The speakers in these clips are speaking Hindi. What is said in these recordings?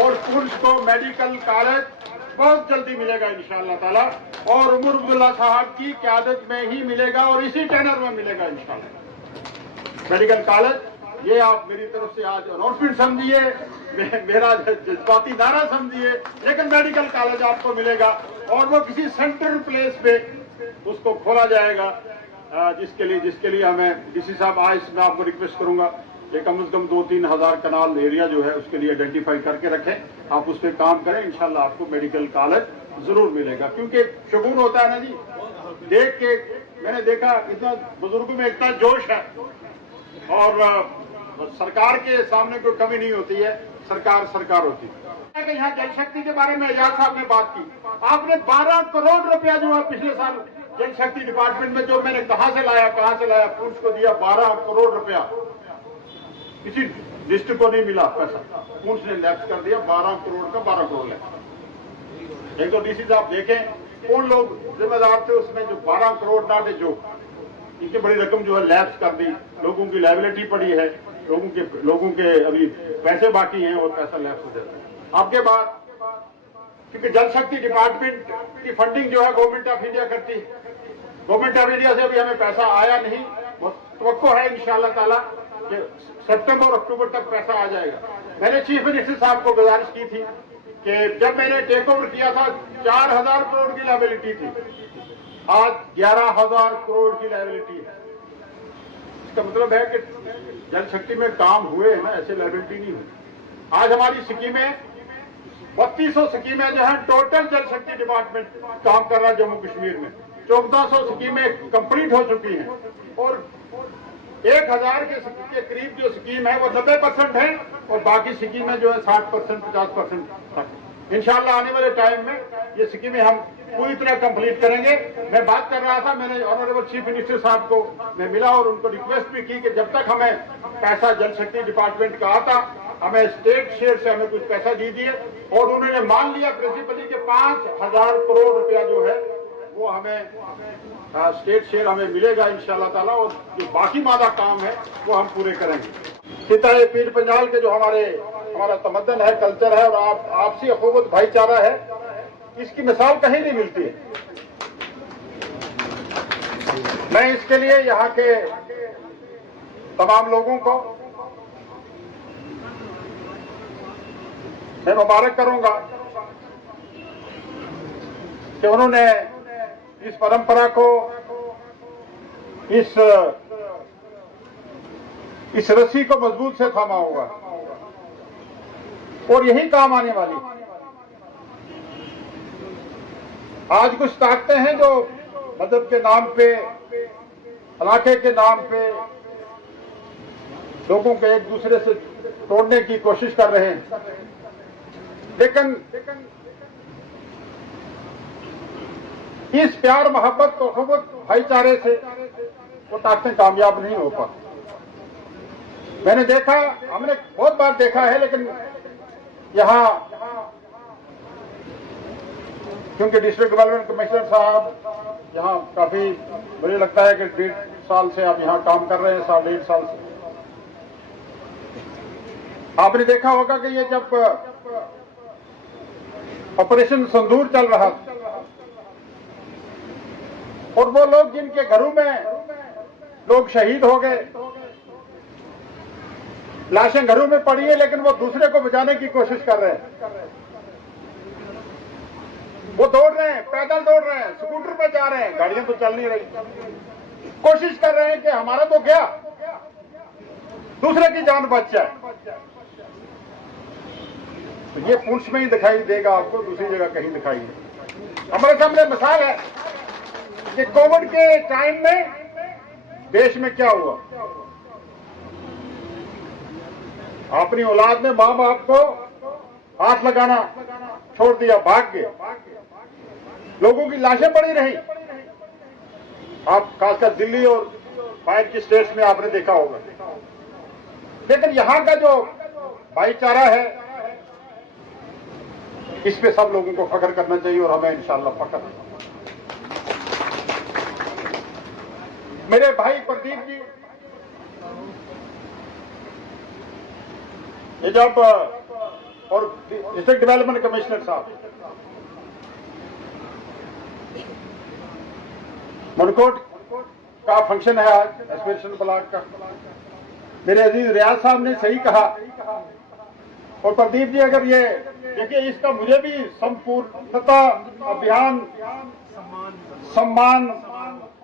और पुलिस को मेडिकल कॉलेज बहुत जल्दी मिलेगा इंशाअल्लाह ताला, और उमर अब्दुल्ला साहब की क़यादत में ही मिलेगा और इसी टेनर में मिलेगा इंशाअल्लाह मेडिकल कॉलेज। ये आप मेरी तरफ से आज अनाउंसमेंट समझिए, मेरा जज्बाती नारा समझिए, लेकिन मेडिकल कॉलेज आपको मिलेगा और वो किसी सेंट्रल प्लेस पे उसको खोला जाएगा, जिसके लिए हमें डीसी साहब आज मैं आपको रिक्वेस्ट करूंगा कि कम से कम 2-3 हज़ार कनाल एरिया जो है उसके लिए आइडेंटिफाई करके रखें, आप उस पर काम करें, इंशाल्लाह आपको मेडिकल कॉलेज जरूर मिलेगा। क्योंकि शगुन होता है ना जी, देख के मैंने देखा इतना बुजुर्गों में इतना जोश है, और सरकार के सामने कोई कमी नहीं होती है, सरकार होती है। यहाँ जल शक्ति के बारे में एजाज साहब ने बात की, आपने 12 करोड़ रुपया जो है पिछले साल जल शक्ति डिपार्टमेंट में, जो मैंने कहां से लाया पुलिस को दिया 12 करोड़ रुपया, किसी डिस्ट्रिक्ट को नहीं मिला पैसा, पुलिस ने लैप्स कर दिया 12 करोड़ का 12 करोड़ लैप्स। एक तो डीसी साहब देखें कौन लोग जिम्मेदार थे उसमें, जो 12 करोड़ ना थे, जो इनकी बड़ी रकम जो है लैप्स कर दी, लोगों की लायबिलिटी पड़ी है, लोगों के अभी पैसे बाकी हैं और पैसा लैप्स हो जाता है। आपके बाद क्योंकि जल शक्ति डिपार्टमेंट की फंडिंग जो है गवर्नमेंट ऑफ इंडिया करती है, गवर्नमेंट ऑफ इंडिया से अभी हमें पैसा आया नहीं, तवक्को है इंशाअल्लाह ताला कि सितंबर अक्टूबर तक पैसा आ जाएगा। मैंने चीफ मिनिस्टर साहब को गुजारिश की थी कि जब मैंने टेक ओवर किया था 4000 करोड़ की लायबिलिटी थी, आज 11,000 करोड़ की लायबिलिटी है। इसका मतलब है कि जल शक्ति में काम हुए हैं ना, ऐसे लायबिलिटी नहीं हुई। आज हमारी स्कीमें 3200 स्कीमें जो है टोटल जल शक्ति डिपार्टमेंट काम कर रहा है जम्मू कश्मीर में, 1400 स्कीमें कंप्लीट हो चुकी हैं, और 1000 के करीब जो स्कीम है वो 90% है, और बाकी स्कीमें जो है 60% 50% तक। इंशाअल्लाह आने वाले टाइम में ये स्कीमें हम पूरी तरह कंप्लीट करेंगे। मैं बात कर रहा था, मैंने ऑनरेबल चीफ मिनिस्टर साहब को मैं मिला और उनको रिक्वेस्ट भी की कि जब तक हमें पैसा जल शक्ति डिपार्टमेंट का आता, हमें स्टेट शेयर से हमें कुछ पैसा दीजिए, और उन्होंने मान लिया प्रिंसिपली कि 5000 करोड़ रुपया जो है वो हमें स्टेट शेयर हमें मिलेगा इंशाअल्लाह ताला, और जो बाकी मादा काम है वो हम पूरे करेंगे। सिताए पीर पंजाल के जो हमारा तमद्दन है, कल्चर है, और आपसी अखुवत भाईचारा है, इसकी मिसाल कहीं नहीं मिलती है। मैं इसके लिए यहाँ के तमाम लोगों को मैं मुबारक करूंगा कि उन्होंने इस परंपरा को, इस रस्सी को मजबूत से थामा होगा, और यही काम आने वाली। आज कुछ ताकतें हैं जो मदद के नाम पे, इलाके के नाम पे लोगों को एक दूसरे से तोड़ने की कोशिश कर रहे हैं, लेकिन इस प्यार मोहब्बत अखुवत भाईचारे से वो ताकतें कामयाब नहीं हो पाती। मैंने देखा, हमने बहुत बार देखा है, लेकिन यहाँ क्योंकि डिस्ट्रिक्ट डेवलपमेंट कमिश्नर साहब यहाँ काफी, मुझे लगता है कि 1.5 साल से आप यहाँ काम कर रहे हैं, 1.5 साल से आपने देखा होगा कि ये जब ऑपरेशन संदूर चल रहा था, और वो लोग जिनके घरों में लोग शहीद हो गए, लाशें घरों में पड़ी है, लेकिन वो दूसरे को बचाने की कोशिश कर रहे हैं, वो दौड़ रहे हैं, पैदल दौड़ रहे हैं, स्कूटर पे जा रहे हैं, गाड़ियां तो चल नहीं रही, कोशिश कर रहे हैं कि हमारा तो गया, दूसरे की जान बच जाए। तो ये पुंछ में ही दिखाई देगा आपको, दूसरी जगह कहीं दिखाई नहीं। हमारे सामने मिसाल है कि कोविड के टाइम में देश में क्या हुआ। अपनी औलाद ने मां बाप को हाथ लगाना छोड़ दिया, भाग गए, लोगों की लाशें पड़ी रही। आप खासकर दिल्ली और बाहर की स्टेट्स में आपने देखा होगा, लेकिन यहां का जो भाईचारा है, इस पे सब लोगों को फख्र करना चाहिए, और हमें इंशाअल्लाह फख्र। मेरे भाई प्रदीप जी, ये जब और डिस्ट्रिक्ट डेवलपमेंट कमिश्नर साहब, मनकोट का फंक्शन है आज एस्पिरेशन ब्लॉक का। मेरे अजीज रियाज साहब ने सही कहा, और प्रदीप जी अगर ये देखिए, इसका मुझे भी संपूर्णता अभियान सम्मान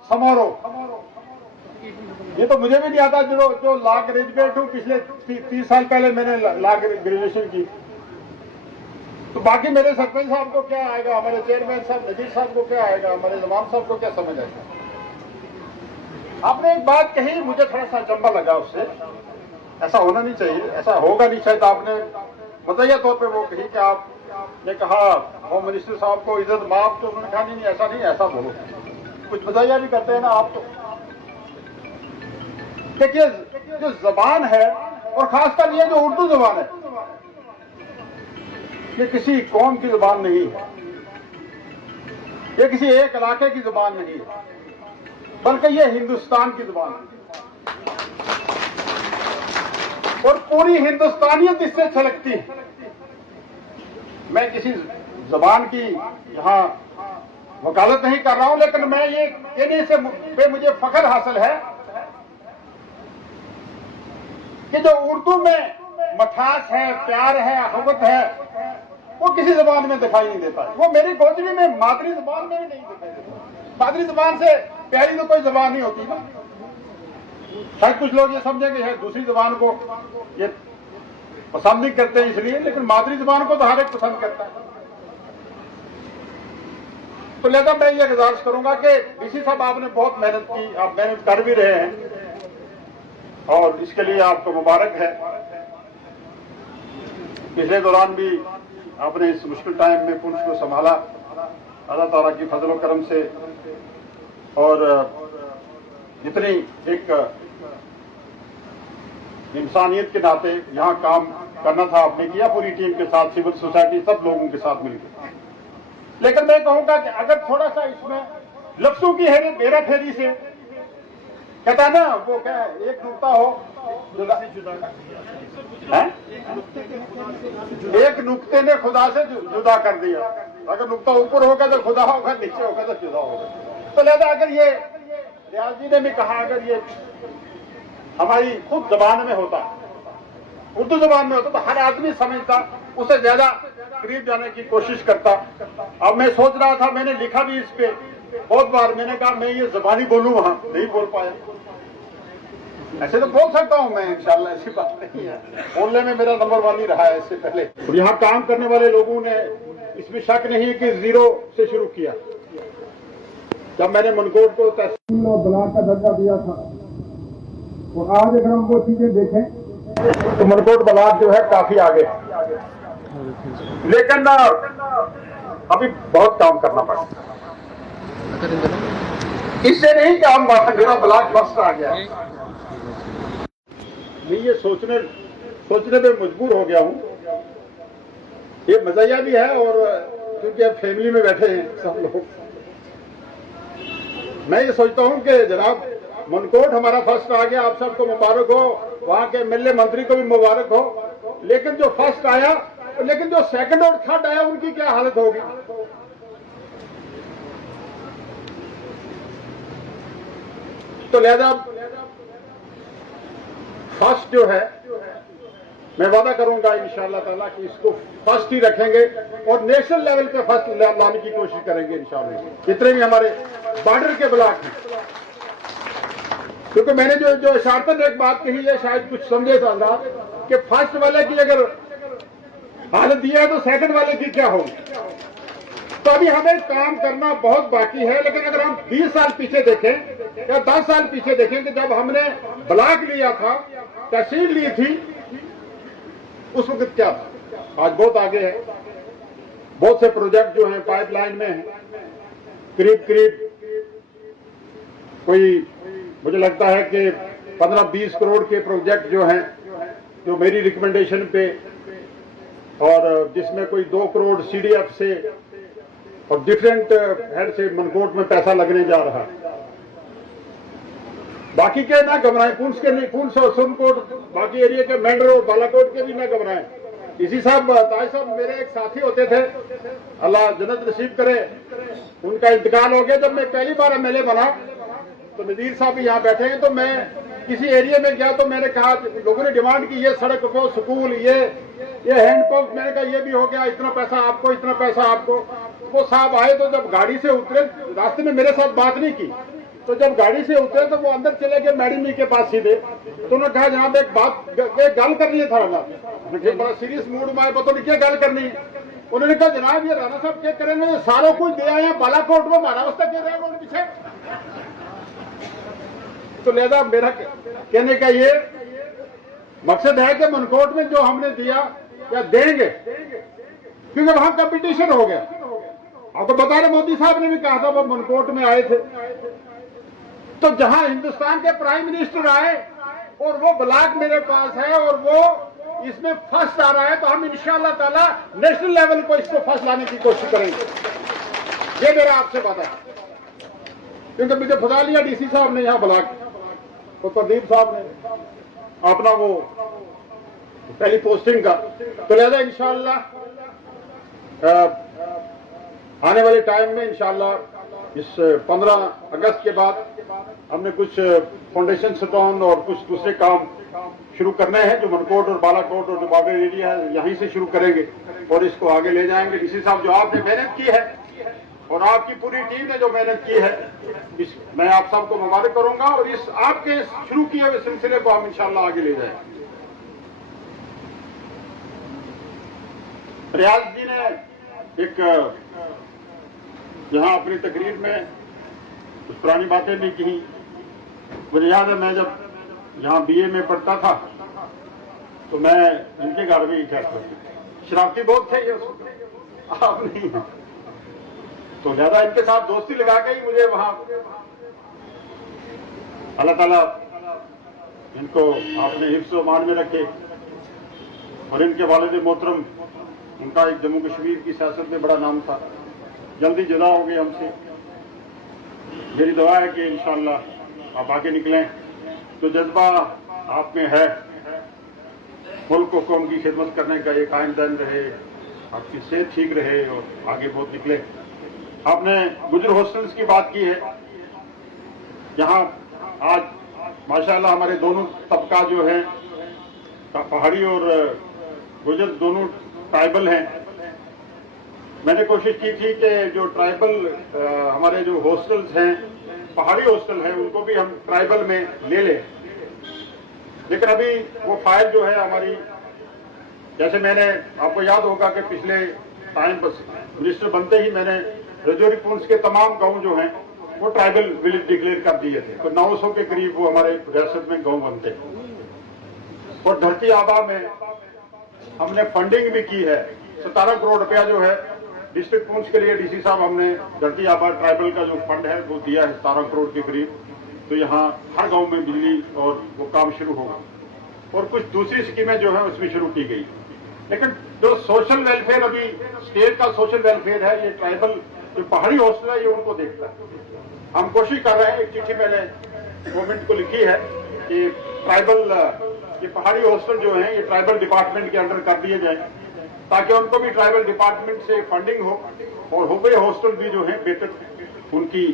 समारोह, ये तो मुझे भी नहीं आता। जो लॉ ग्रेजुएट हूँ, पिछले 30 साल पहले मैंने लॉ ग्रेजुएशन की, तो बाकी मेरे सरपंच साहब को क्या आएगा, हमारे चेयरमैन साहब नजीर साहब को क्या आएगा, हमारे इमाम साहब को क्या समझ आएगा। आपने एक बात कही, मुझे थोड़ा सा अचंभा लगा उससे, ऐसा होना नहीं चाहिए, ऐसा होगा नहीं शायद। आपने मज़ाहिया तौर पे वो कही कि आपने कहा होम मिनिस्टर साहब को इज्जत माफ, तो उन्होंने कहा नहीं ऐसा नहीं, ऐसा बोलो। कुछ मज़ाहिया भी करते हैं ना आप। तो देखिए, जो जबान है, और खासकर ये जो उर्दू जबान है, ये किसी कौम की जुबान नहीं है, ये किसी एक इलाके की जुबान नहीं है, बल्कि ये हिंदुस्तान की जुबान है, और पूरी हिंदुस्तानियत इससे छलकती है। मैं किसी जबान की यहाँ वकालत नहीं कर रहा हूं, लेकिन मैं ये कहने से पे मुझे फख्र हासिल है कि जो उर्दू में मठास है, प्यार है, अहमत है, वो किसी जबान में दिखाई नहीं देता। वो मेरी गोजरी में, मादरी जबान में भी नहीं दिखाई देता। मादरी जबान से प्यारी तो कोई जबान नहीं होती ना। शायद कुछ लोग ये समझेंगे शायद दूसरी जबान को ये पसंद नहीं करते हैं इसलिए, लेकिन मादरी जबान को तो हर एक पसंद करता है। तो लिहाजा मैं ये गुजारिश करूंगा कि डीसी साहब, आपने बहुत मेहनत की, आप मेहनत कर भी रहे हैं, और इसके लिए आपको मुबारक है। पिछले दौरान भी आपने इस मुश्किल टाइम में पुंछ को संभाला, अल्लाह ताला की फजल व करम से, और जितनी एक इंसानियत के नाते यहाँ काम करना था आपने किया, पूरी टीम के साथ, सिविल सोसाइटी, सब लोगों के साथ मिलकर। लेकिन मैं कहूंगा कि अगर थोड़ा सा इसमें लफ्जों की हेरा फेरी से, कहता है ना वो क्या, एक नुक्ता हो एक नुक्ते ने खुदा से जुदा कर दिया। अगर नुक्ता ऊपर होगा तो खुदा होगा, नीचे होगा तो जुदा होगा। तो लिहाजा अगर ये रियाज जी ने भी कहा, अगर ये हमारी खुद जबान में होता, उर्दू जबान में होता, तो हर आदमी समझता, उसे ज्यादा करीब जाने की कोशिश करता। अब मैं सोच रहा था, मैंने लिखा भी इस पे बहुत बार, मैंने कहा मैं ये जबानी बोलूं, वहां नहीं बोल पाया। ऐसे तो बोल सकता हूं मैं, इंशाल्लाह ऐसी बात नहीं है, बोलने में मेरा नंबर 1 ही रहा है इससे पहले। और यहाँ काम करने वाले लोगों ने इसमें शक नहीं कि 0 से शुरू किया। जब मैंने मनकोट को तहसील और ब्लॉक का दर्जा दिया था, और आज अगर हम वो चीजें देखें तो मनकोट ब्लॉक जो है काफी आगे, लेकिन अभी बहुत काम करना पड़ेगा। इससे नहीं कि हम मेरा ब्लॉक फर्स्ट आ गया, मैं ये सोचने पे मजबूर हो गया हूँ। ये मज़ाहिया भी है, और क्योंकि अब फैमिली में बैठे हैं सब लोग, मैं ये सोचता हूँ कि जनाब मनकोट हमारा फर्स्ट आ गया, आप सबको मुबारक हो, वहां के एमएलए मंत्री को भी मुबारक हो। लेकिन जो फर्स्ट आया, लेकिन जो सेकंड और थर्ड आया, उनकी क्या हालत होगी। तो लिहाजा फर्स्ट जो है, मैं वादा करूंगा इंशाअल्लाह ताला कि इसको फर्स्ट ही रखेंगे, और नेशनल लेवल पे फर्स्ट लाने की कोशिश करेंगे इंशाअल्लाह, जितने भी हमारे बॉर्डर के ब्लॉक हैं। क्योंकि मैंने जो इशारतन एक बात कही है, शायद कुछ समझे तो अंदाज, कि फर्स्ट वाले की अगर हालत दिया है तो सेकंड वाले की क्या होगी। तो अभी हमें काम करना बहुत बाकी है। लेकिन अगर हम 20 साल पीछे देखें या 10 साल पीछे देखें कि जब हमने ब्लॉक लिया था, तहसील ली थी, उस वक्त क्या था, आज बहुत आगे है। बहुत से प्रोजेक्ट जो हैं पाइपलाइन में हैं, करीब कोई मुझे लगता है कि 15-20 करोड़ के प्रोजेक्ट जो हैं, जो मेरी रिकमेंडेशन पे, और जिसमें कोई 2 करोड़ सीडीएफ से और डिफरेंट हेड से मनकोट में पैसा लगने जा रहा है। बाकी के ना घबराएं, पुंछ के नहीं, पुंछ और सुरनकोट, बाकी एरिया के मेंढर और बालाकोट के भी ना घबराएं। इसी साहब ताज साहब मेरे एक साथी होते थे, अल्लाह जन्नत नसीब करे, उनका इंतकाल हो गया। जब मैं पहली बार एमएलए बना तो नजीर साहब भी यहाँ बैठे हैं, तो मैं किसी एरिया में गया तो मैंने कहा, लोगों ने डिमांड की ये सड़क को, स्कूल, ये हैंडपंप, मैंने कहा ये भी हो गया, इतना पैसा आपको, इतना पैसा आपको। वो साहब आए तो जब गाड़ी से उतरे, रास्ते में मेरे साथ बात नहीं की, तो जब गाड़ी से उतरे तो वो अंदर चले गए मैडम जी के पास सीधे। तो उन्होंने कहा जनाब एक गल करनी है थारा नाल, बड़ा सीरियस मूड में आए, पता नहीं क्या गल करनी है। उन्होंने कहा जनाब ये राणा साहब क्या करेंगे, सारा कुछ दे आए हैं बालाकोट में, हमारा वास्ता क्या रहेगा उनके पीछे। तो लिहाजा मेरा कहने का ये मकसद है कि मनकोट में जो हमने दिया या देंगे, क्योंकि वहां कंपटीशन हो गया। आपको बता रहे, मोदी साहब ने भी कहा था, वो मनकोट में आए थे, तो जहां हिंदुस्तान के प्राइम मिनिस्टर आए और वो ब्लॉक मेरे पास है और वो इसमें फर्स्ट आ रहा है, तो हम इंशाअल्लाह ताला नेशनल लेवल को इसको फर्स्ट लाने की कोशिश करेंगे। ये मेरा आपसे बात है, क्योंकि मुझे फंसा लिया डीसी साहब ने यहाँ ब्लॉक, तो प्रदीप साहब ने अपना वो पहली पोस्टिंग का। तो लिहाजा इंशाअल्लाह आने वाले टाइम में इंशाअल्लाह इस 15 अगस्त के बाद हमने कुछ फाउंडेशन स्टोन और कुछ दूसरे काम शुरू करने हैं, जो मनकोट और बालाकोट और जो बॉर्डर एरिया है यहीं से शुरू करेंगे और इसको आगे ले जाएंगे। डीसी साहब जो आपने मेहनत की है और आपकी पूरी टीम ने जो मेहनत की है, मैं आप सबको मुबारक करूंगा और इस आपके शुरू किए हुए सिलसिले को हम इंशाअल्लाह आगे ले जाएंगे। रियाज जी ने एक यहाँ अपनी तकरीर में कुछ पुरानी बातें भी की। मुझे याद है, मैं जब यहाँ बीए में पढ़ता था तो मैं इनके घर में ही कहता, शरारती बहुत थे ये, आप नहीं, तो ज्यादा इनके साथ दोस्ती लगा के ही मुझे वहां, अल्लाह ताला इनको आपने हिफ्ज़ मान में रखे। और इनके वालिद मोहतरम, उनका एक जम्मू कश्मीर की सियासत में बड़ा नाम था, जल्दी जुदा हो गए हमसे। मेरी दुआ है कि इंशाअल्लाह आप आगे निकलें, जो जज्बा आप में है मुल्क को कौम की खिदमत करने का, ये कायम दायम रहे, आपकी सेहत ठीक रहे और आगे बहुत निकले। आपने गुजर हॉस्टल्स की बात की है, यहाँ आज माशाअल्लाह हमारे दोनों तबका जो है, पहाड़ी और गुजर दोनों ट्राइबल हैं। मैंने कोशिश की थी कि जो ट्राइबल हमारे जो हॉस्टल्स हैं, पहाड़ी हॉस्टल हैं, उनको भी हम ट्राइबल में ले लें, लेकिन अभी वो फाइल जो है हमारी, जैसे मैंने, आपको याद होगा कि पिछले टाइम पर मिनिस्टर बनते ही मैंने रजौरी पुंछ के तमाम गांव जो हैं वो ट्राइबल विलेज डिक्लेयर कर दिए थे, तो 900 के करीब वो हमारे रियासत में गांव बनते हैं। और धरती आबा में हमने फंडिंग भी की है, 17 करोड़ रुपया जो है डिस्ट्रिक्ट पुंछ के लिए डीसी साहब हमने धरती आबा ट्राइबल का जो फंड है वो दिया है 17 करोड़ के करीब। तो यहाँ हर गांव में बिजली और वो काम शुरू होगा, और कुछ दूसरी स्कीमें जो है उसमें शुरू की गई। लेकिन जो सोशल वेलफेयर, अभी स्टेट का सोशल वेलफेयर है, ये ट्राइबल जो पहाड़ी हॉस्टल है ये उनको देखता है। हम कोशिश कर रहे हैं, एक चिट्ठी मैंने गवर्नमेंट को लिखी है कि ट्राइबल, ये पहाड़ी हॉस्टल जो है ये ट्राइबल डिपार्टमेंट के अंडर कर दिए जाए, ताकि उनको भी ट्राइबल डिपार्टमेंट से फंडिंग हो और हो गए हॉस्टल भी जो है बेहतर, उनकी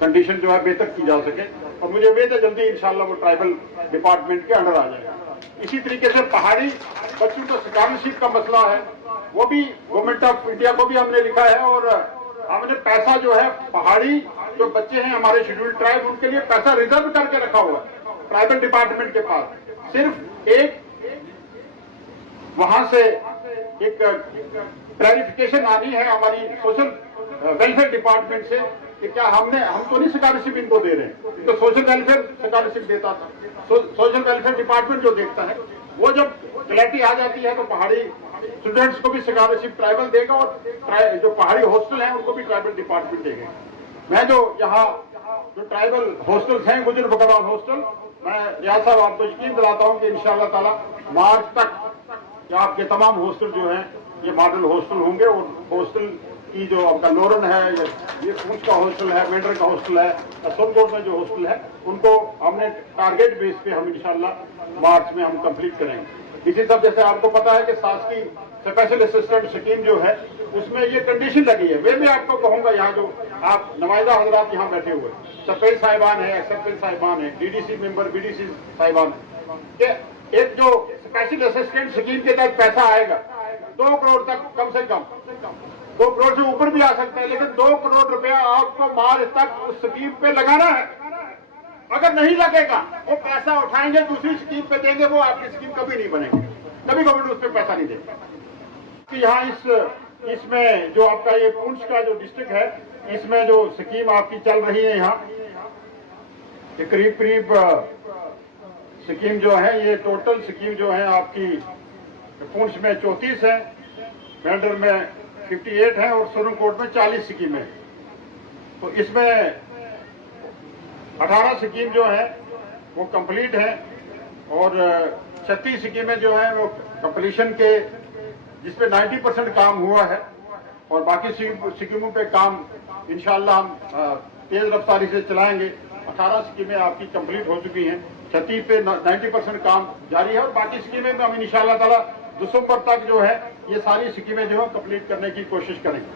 कंडीशन जो है बेहतर की जा सके। और मुझे उम्मीद है जल्दी इंशाल्लाह वो ट्राइबल डिपार्टमेंट के अंडर आ जाएगा। इसी तरीके से पहाड़ी बच्चों को स्कॉलरशिप का मसला है, वो भी गवर्नमेंट ऑफ इंडिया को भी हमने लिखा है, और हमने पैसा जो है पहाड़ी जो बच्चे हैं हमारे शेड्यूल्ड ट्राइब, उनके लिए पैसा रिजर्व करके रखा हुआ है ट्राइबल डिपार्टमेंट के पास। सिर्फ एक वहां से एक क्लैरिफिकेशन आनी है हमारी सोशल वेलफेयर डिपार्टमेंट से कि क्या हम तो नहीं स्कॉलरशिप इनको दे रहे हैं, तो सोशल वेलफेयर स्कॉलरशिप देता था। सोशल वेलफेयर डिपार्टमेंट जो देखता है, वो जब क्लैरिटी आ जाती है तो पहाड़ी स्टूडेंट्स को भी स्कॉलरशिप ट्राइबल देगा, और जो पहाड़ी हॉस्टल हैं उनको भी ट्राइबल डिपार्टमेंट देगा। मैं जो यहाँ जो ट्राइबल हॉस्टल्स हैं, गुजर बकरवाल हॉस्टल, मैं रियाज साहब आपको यकीन दिलाता हूँ कि इंशाअल्लाह ताला मार्च तक आपके तमाम हॉस्टल जो हैं ये मॉडल हॉस्टल होंगे। और हॉस्टल की जो आपका लोरन है, ये पुंछ का हॉस्टल है, मेंढर का हॉस्टल है, सोनकोट में जो हॉस्टल है, उनको हमने टारगेट बेस पे हम इंशाअल्लाह मार्च में हम कंप्लीट करेंगे। इसी तरह जैसे आपको पता है कि शासकीय स्पेशल असिस्टेंट स्कीम जो है उसमें ये कंडीशन लगी है। मैं भी आपको कहूंगा, यहाँ जो आप नुमाइंदा हजरात यहाँ बैठे हुए सरपंच साहिबान है, सरपंच साहिबान है, डीडीसी मेंबर, बीडीसी साहिबान है, एक जो स्पेशल असिस्टेंट स्कीम के तहत पैसा आएगा 2 करोड़ तक, कम से कम 2 करोड़ से ऊपर भी आ सकता है, लेकिन 2 करोड़ रुपया आपको मार्च तक उस स्कीम पे लगाना है। अगर नहीं लगेगा वो पैसा उठाएंगे दूसरी स्कीम पे देंगे, वो आपकी स्कीम कभी नहीं बनेगी, कभी गवर्नमेंट उस पर पैसा नहीं देगी। कि यहाँ इसमें जो आपका ये पुंछ का जो डिस्ट्रिक्ट है, इसमें जो स्कीम आपकी चल रही है यहाँ, ये करीब स्कीम जो है, ये टोटल स्कीम जो है आपकी पुंछ में 34 है, मेंढर में 58 है और सोनकोट में 40 स्कीमें हैं। तो इसमें 18 स्कीम जो है वो कंप्लीट है और 36 स्कीमें जो है वो कंप्लीशन के, जिसपे 90% काम हुआ है और बाकी स्कीमों पे काम इंशाल्लाह हम तेज रफ्तारी से चलाएंगे। 18 स्कीमें आपकी कंप्लीट हो चुकी हैं, 36 पे 90% काम जारी है और बाकी स्कीमें में हम इंशाल्लाह ताला दिसंबर तक जो है ये सारी स्कीमें जो है कंप्लीट करने की कोशिश करेंगे।